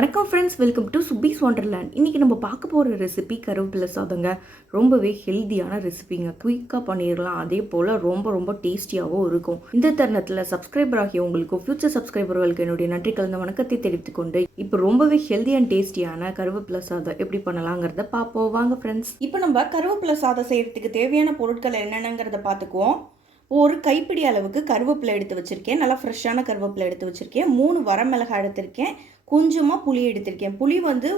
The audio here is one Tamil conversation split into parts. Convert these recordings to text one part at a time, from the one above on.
வணக்கம் ஃப்ரெண்ட்ஸ், வெல்கம் டு சுபீஸ் வண்டர்லேண்ட். இன்றைக்கி நம்ம பார்க்க போகிற ரெசிபி கருவேப்பிலை சாதங்க. ரொம்பவே ஹெல்த்தியான ரெசிபிங்க. குயிக்காக பண்ணிடலாம், அதே போல் ரொம்ப டேஸ்டியாகவும் இருக்கும். இந்த தருணத்தில் சப்ஸ்கிரைபர் ஆகிய உங்களுக்கு, ஃபியூச்சர் சப்ஸ்கிரைபர்களுக்கு என்னுடைய நன்றி கலந்த வணக்கத்தை தெரிவித்துக்கொண்டு இப்போ ரொம்பவே ஹெல்தி அண்ட் டேஸ்டியான கருவேப்பிலை சாதம் எப்படி பண்ணலாங்கிறத பார்ப்போம். வாங்க ஃப்ரெண்ட்ஸ். இப்போ நம்ம கருவேப்பிலை சாதம் செய்கிறதுக்கு தேவையான பொருட்கள் என்னென்னங்கிறத பார்த்துக்குவோம். ஒரு கைப்பிடி அளவுக்கு கருவேப்பிலை எடுத்து வச்சுருக்கேன். நல்லா ஃப்ரெஷ்ஷான கருவேப்பிலை எடுத்து வச்சுருக்கேன். 3 வரமிளகாய் எடுத்திருக்கேன். கொஞ்சமாக புளி எடுத்திருக்கேன். புளி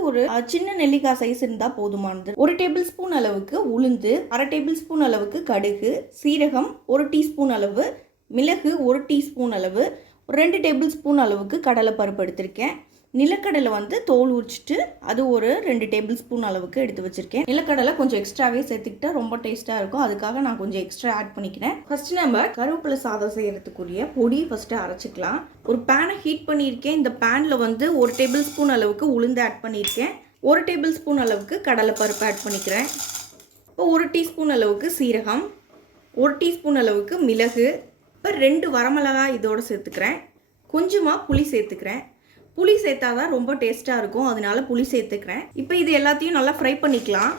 ஒரு சின்ன நெல்லிக்காய் சைஸ் இருந்தால் போதுமானது. 1 டேபிள் ஸ்பூன் அளவுக்கு உளுந்து, 1/2 டேபிள் ஸ்பூன் அளவுக்கு கடுகு, சீரகம் 1 டீஸ்பூன் அளவு, மிளகு 1 டீஸ்பூன் அளவு, 2 டேபிள் ஸ்பூன் அளவுக்கு கடலை பருப்பு எடுத்திருக்கேன். நிலக்கடலை தோல் உரிச்சிட்டு அது ஒரு 2 டேபிள் ஸ்பூன் அளவுக்கு எடுத்து வச்சுருக்கேன். நிலக்கடலை கொஞ்சம் எக்ஸ்ட்ராவே சேர்த்துக்கிட்டா ரொம்ப டேஸ்ட்டாக இருக்கும். அதுக்காக நான் கொஞ்சம் எக்ஸ்ட்ரா ஆட் பண்ணிக்கிறேன். ஃபர்ஸ்ட் நம்ம கருவேப்பிலை சாதம் செய்கிறதுக்குரிய பொடி ஃபஸ்ட்டு அரைச்சிக்கலாம். ஒரு பேனை ஹீட் பண்ணியிருக்கேன். இந்த பேனில் 1 டேபிள் ஸ்பூன் அளவுக்கு உளுந்து ஆட் பண்ணியிருக்கேன். 1 டேபிள் ஸ்பூன் அளவுக்கு கடலை பருப்பு ஆட் பண்ணிக்கிறேன். இப்போ 1 டீஸ்பூன் அளவுக்கு சீரகம், 1 டீஸ்பூன் அளவுக்கு மிளகு, இப்போ 2 வரமிளகாய் இதோடு சேர்த்துக்கிறேன். கொஞ்சமாக புளி சேர்த்துக்கிறேன். புளி சேர்த்தா தான் ரொம்ப டேஸ்ட்டாக இருக்கும், அதனால புளி சேர்த்துக்கிறேன். இப்போ இது எல்லாத்தையும் நல்லா ஃப்ரை பண்ணிக்கலாம்.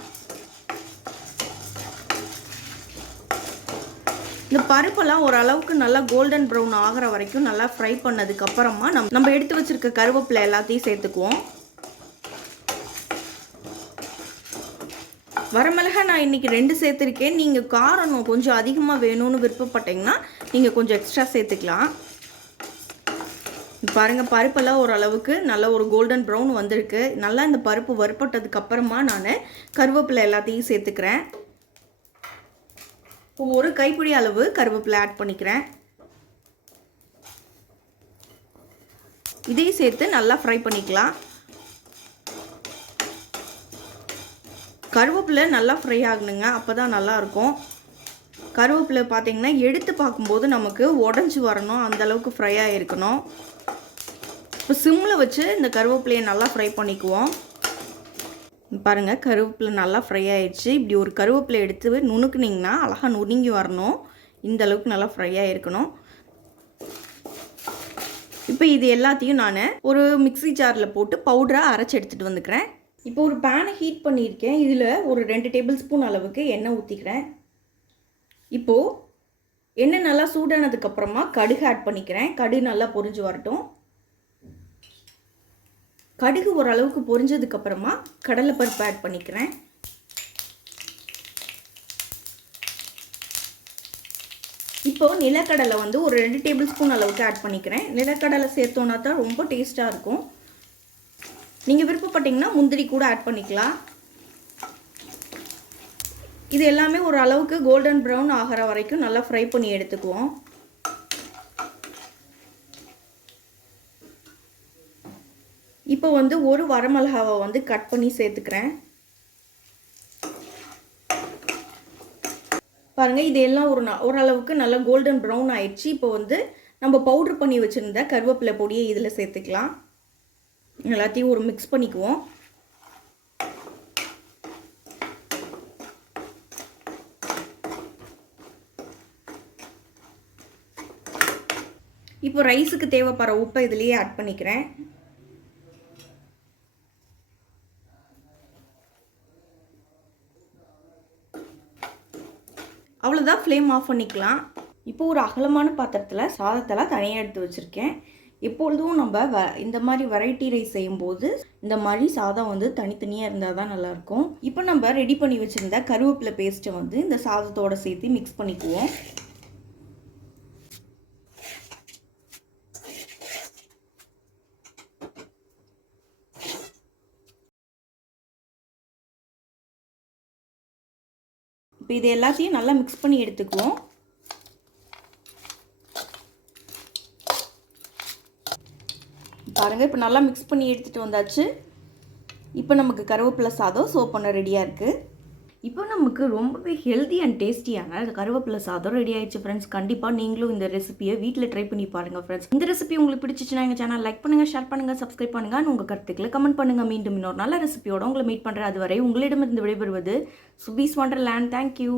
இந்த பருப்பெல்லாம் ஓரளவுக்கு நல்லா கோல்டன் ப்ரௌன் ஆகிற வரைக்கும் நல்லா ஃப்ரை பண்ணதுக்கப்புறமா நம்ம எடுத்து வச்சுருக்க கருவேப்பிலை எல்லாத்தையும் சேர்த்துக்குவோம். வரமிளகாய் நான் இன்றைக்கி 2 சேர்த்துருக்கேன். நீங்கள் காரம் கொஞ்சம் அதிகமாக வேணும்னு விருப்பப்பட்டீங்கன்னா நீங்கள் கொஞ்சம் எக்ஸ்ட்ரா சேர்த்துக்கலாம். பாருங்கள், பருப்பெல்லாம் ஓரளவுக்கு நல்ல ஒரு கோல்டன் ப்ரௌன் வந்திருக்கு. நல்லா இந்த பருப்பு வறுப்பட்டதுக்கு அப்புறமா நான் கருவேப்பிலை எல்லாத்தையும் சேர்த்துக்கிறேன். இப்போ 1 கைப்பிடி அளவு கருவேப்பிலை ஆட் பண்ணிக்கிறேன். இதையும் சேர்த்து நல்லா ஃப்ரை பண்ணிக்கலாம். கருவேப்பிலை நல்லா ஃப்ரை ஆகணுங்க, அப்போ தான் நல்லாயிருக்கும். கருவேப்பிலை பார்த்திங்கன்னா எடுத்து பார்க்கும்போது நமக்கு உடஞ்சி வரணும், அந்தளவுக்கு ஃப்ரை ஆகிருக்கணும். இப்போ சிம்மில் வச்சு இந்த கருவேப்பிலையை நல்லா ஃப்ரை பண்ணிக்குவோம். பாருங்கள், கருவேப்பிலை நல்லா ஃப்ரை ஆகிடுச்சு. இப்படி ஒரு கருவேப்பிலை எடுத்து நுணுக்குனிங்கன்னா அழகாக நுணுங்கி வரணும். இந்த அளவுக்கு நல்லா ஃப்ரை ஆகிருக்கணும். இப்போ இது எல்லாத்தையும் நான் ஒரு மிக்ஸி ஜாரில் போட்டு பவுடராக அரைச்சி எடுத்துகிட்டு வந்துக்கிறேன். இப்போ ஒரு பேனை ஹீட் பண்ணியிருக்கேன். இதில் ஒரு 2 டேபிள் ஸ்பூன் அளவுக்கு எண்ணெய் ஊற்றிக்கிறேன். இப்போது எண்ணெய் நல்லா சூடானதுக்கப்புறமா கடுகு ஆட் பண்ணிக்கிறேன். கடுகு நல்லா பொரிஞ்சு வரட்டும். கடுகு ஓரளவுக்கு பொரிஞ்சதுக்கப்புறமா கடலைப்பருப்பு ஆட் பண்ணிக்கிறேன். இப்போது நிலக்கடலை ஒரு 2 டேபிள் ஸ்பூன் அளவுக்கு ஆட் பண்ணிக்கிறேன். நிலக்கடலை சேர்த்தோன்னா தான் ரொம்ப டேஸ்ட்டாக இருக்கும். நீங்கள் விருப்பப்பட்டீங்கன்னா முந்திரி கூட ஆட் பண்ணிக்கலாம். இது எல்லாமே ஒரு அளவுக்கு கோல்டன் ப்ரௌன் ஆகிற வரைக்கும் நல்லா ஃப்ரை பண்ணி எடுத்துக்குவோம். இப்போ ஒரு வரமிளகாவை கட் பண்ணி சேர்த்துக்கிறேன். பாருங்கள், இது எல்லாம் ஓரளவுக்கு நல்லா கோல்டன் ப்ரௌன் ஆயிடுச்சு. இப்போ நம்ம பவுட்ரு பண்ணி வச்சுருந்த கருவேப்பிலை பொடியை இதில் சேர்த்துக்கலாம். எல்லாத்தையும் ஒரு மிக்ஸ் பண்ணிக்குவோம். இப்போ ரைஸுக்கு தேவைப்படுற உப்பை இதுலேயே ஆட் பண்ணிக்கிறேன். அவ்வளோதான், ஃப்ளேம் ஆஃப் பண்ணிக்கலாம். இப்போ ஒரு அகலமான பாத்திரத்தில் சாதத்தெல்லாம் தனியாக எடுத்து வச்சுருக்கேன். எப்பொழுதும் நம்ம இந்த மாதிரி வெரைட்டி ரைஸ் செய்யும்போது இந்த மாதிரி சாதம் தனித்தனியாக இருந்தால் தான் நல்லாயிருக்கும். இப்போ நம்ம ரெடி பண்ணி வச்சுருந்த கருவேப்பிலை பேஸ்ட்டை இந்த சாதத்தோடு சேர்த்து மிக்ஸ் பண்ணிக்குவோம். இப்போ இது எல்லாத்தையும் நல்லா மிக்ஸ் பண்ணி எடுத்துக்குவோம். பாருங்கள், இப்போ நல்லா மிக்ஸ் பண்ணி எடுத்துகிட்டு வந்தாச்சு. இப்போ நமக்கு கருவேப்பிலை சாதம் சர்வ் பண்ண ரெடியாக இருக்குது. இப்போ நமக்கு ரொம்பவே ஹெல்தி அண்ட் டேஸ்டியான கருவேப்பிலை சாதம் ரெடி ஆயிடுச்சு ஃப்ரெண்ட்ஸ். கண்டிப்பாக நீங்களும் இந்த ரெசிபியை வீட்டில் ட்ரை பண்ணி பாருங்கள் ஃப்ரெண்ட்ஸ். இந்த ரெசிபி உங்களுக்கு பிடிச்சிச்சுன்னா எங்கள் சேனல் லைக் பண்ணுங்கள், ஷேர் பண்ணுங்கள், சப்ஸ்கிரைப் பண்ணுங்கள். உங்கள் கருத்துக்களை கமெண்ட் பண்ணுங்கள். மீண்டும் இன்னொரு நல்ல ரெசிபியோட உங்களை மீட் பண்ணுறேன். அதுவரை உங்களிடமிருந்து விடைபெறுவது சுபீஸ் வண்டர்லேண்ட். தேங்க்யூ.